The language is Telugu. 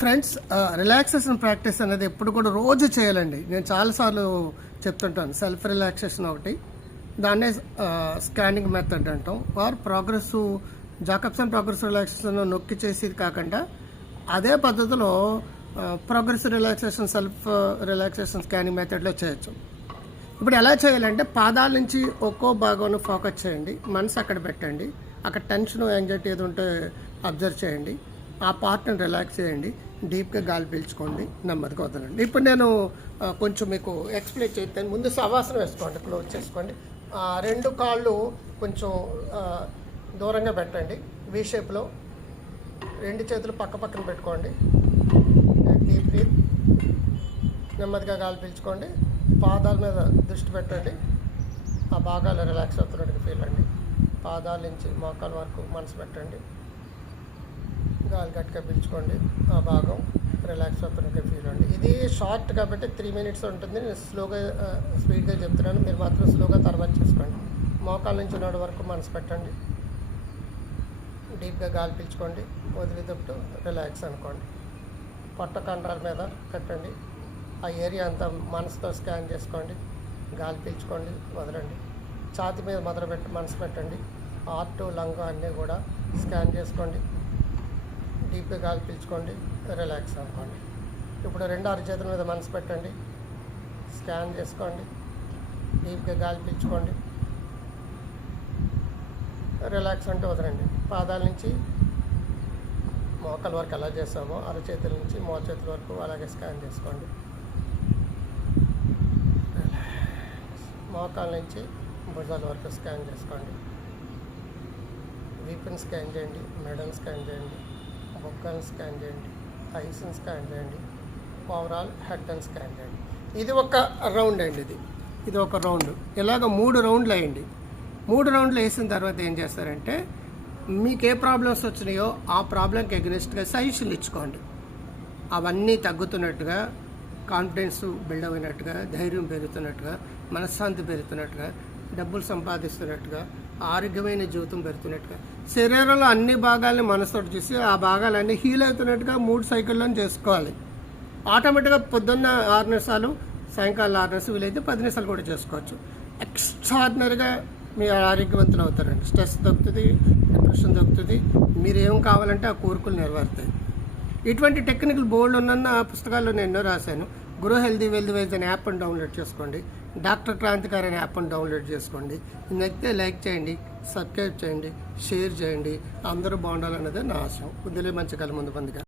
ఫ్రెండ్స్, రిలాక్సేషన్ ప్రాక్టీస్ అనేది ఎప్పుడు కూడా రోజు చేయాలండి. నేను చాలాసార్లు చెప్తుంటాను. సెల్ఫ్ రిలాక్సేషన్ ఒకటి, దాన్నే స్కానింగ్ మెథడ్ అంటాం. ప్రోగ్రెస్ జాకబ్సన్ ప్రోగ్రెస్ రిలాక్సేషన్ నొక్కి చేసేది కాకుండా అదే పద్ధతిలో progress relaxation, self relaxation scanning మెథడ్లో చేయొచ్చు. ఇప్పుడు ఎలా చేయాలంటే పాదాల నుంచి ఒక్కో భాగం ఫోకస్ చేయండి, మనసు అక్కడ పెట్టండి, అక్కడ టెన్షన్, యాంగ్జైటీ ఏది ఉంటే అబ్జర్వ్ చేయండి, ఆ పార్ట్ని రిలాక్స్ చేయండి, డీప్గా గాలి పీల్చుకోండి, నెమ్మదిగా వదలండి. ఇప్పుడు నేను కొంచెం మీకు ఎక్స్ప్లెయిన్ చేస్తాను. ముందు శవాసనం వేసుకోండి, క్లోజ్ చేసుకోండి, రెండు కాళ్ళు కొంచెం దూరంగా పెట్టండి, వి షేప్లో, రెండు చేతులు పక్క పక్కన పెట్టుకోండి, డీప్ బ్రీత్, నెమ్మదిగా గాలి పీల్చుకోండి, పాదాల మీద దృష్టి పెట్టండి, ఆ భాగాలు రిలాక్స్ అవుతున్నట్టుగా ఫీల్ అండి, పాదాల నుంచి మోకాల వరకు మనసు పెట్టండి, గాలి గట్టిగా పీల్చుకోండి, ఆ భాగం రిలాక్స్ అవుతున్నట్టుగా ఫీల్ అండి. ఇది షార్ట్ కాబట్టి 3 minutes ఉంటుంది. నేను స్పీడ్గా చెప్తున్నాను, మీరు మాత్రం స్లోగా తర్వాత చేసుకోండి. మోకాల నుంచి నడు వరకు మనసు పెట్టండి, డీప్గా గాలి పీల్చుకోండి, వదిలితప్పుడు రిలాక్స్ అనుకోండి, పొట్ట కండరాల మీద పెట్టండి, ఆ ఏరియా అంతా మనసుతో స్కాన్ చేసుకోండి, గాలి పీల్చుకోండి, వదలండి, ఛాతీ మీద మనసు పెట్టండి, హార్ట్, లంగ్ అన్నీ కూడా స్కాన్ చేసుకోండి, డీప్గా గాలి పీల్చుకోండి, రిలాక్స్ అనుకోండి. ఇప్పుడు రెండు అరచేతుల మీద మనసు పెట్టండి, స్కాన్ చేసుకోండి, డీప్గా గాలి పీల్చుకోండి, రిలాక్స్ అంటే వదలండి. పాదాల నుంచి మోకాల వరకు ఎలా చేస్తామో అరచేతుల నుంచి మోచేతుల వరకు అలాగే స్కాన్ చేసుకోండి, మోకాల నుంచి భుజాల వరకు స్కాన్ చేసుకోండి, వీపుని స్కాన్ చేయండి, మెడని స్కాన్ చేయండి, బొక్కలను స్కాన్ చేయండి, ఐస్ని స్కాన్ చేయండి, ఓవరాల్ హెడ్ని స్కాన్ చేయండి. ఇది ఒక రౌండ్ అండి, ఇది ఒక రౌండ్. ఇలాగ 3 రౌండ్లు వేయండి. 3 రౌండ్లు వేసిన తర్వాత ఏం చేస్తారంటే మీకు ఏ ప్రాబ్లమ్స్ వచ్చినాయో ఆ ప్రాబ్లంకి ఎగ్నెస్ట్గా సజెషన్లు ఇచ్చుకోండి. అవన్నీ తగ్గుతున్నట్టుగా, కాన్ఫిడెన్స్ బిల్డ్ అయినట్టుగా, ధైర్యం పెరుగుతున్నట్టుగా, మనశ్శాంతి పెరుగుతున్నట్టుగా, డబ్బులు సంపాదిస్తున్నట్టుగా, ఆరోగ్యమైన జీవితం పెరుగుతున్నట్టుగా, శరీరంలో అన్ని భాగాలని మనసుతో చూసి ఆ భాగాలన్నీ హీల్ అవుతున్నట్టుగా 3 సైకిల్లో చేసుకోవాలి. ఆటోమేటిక్గా పొద్దున్న 6 నిమిషాలు, సాయంకాలం 6 నిమిషాలు, వీలైతే 10 నిమిషాలు కూడా చేసుకోవచ్చు. ఎక్స్ట్రాడినరీగా మీరు ఆరోగ్యవంతులు అవుతారండి. స్ట్రెస్ తగ్గుతుంది, డిప్రెషన్ తగ్గుతుంది, మీరు ఏం కావాలంటే ఆ కోరికలు నెరవేరుతాయి. ఇటువంటి టెక్నికల్ బోర్డు ఉన్న పుస్తకాల్లో నేను ఎన్నో రాశాను. గ్రో హెల్దీ వెల్తీ వైజ్ అనే యాప్ని డౌన్లోడ్ చేసుకోండి, డాక్టర్ క్రాంతికారి అనే యాప్ని డౌన్లోడ్ చేసుకోండి. నచ్చితే లైక్ చేయండి, సబ్స్క్రైబ్ చేయండి, షేర్ చేయండి. అందరూ బాగుండాలన్నదే నా ఆశ. ముందులే మంచి కళ ముందు పొందిగా.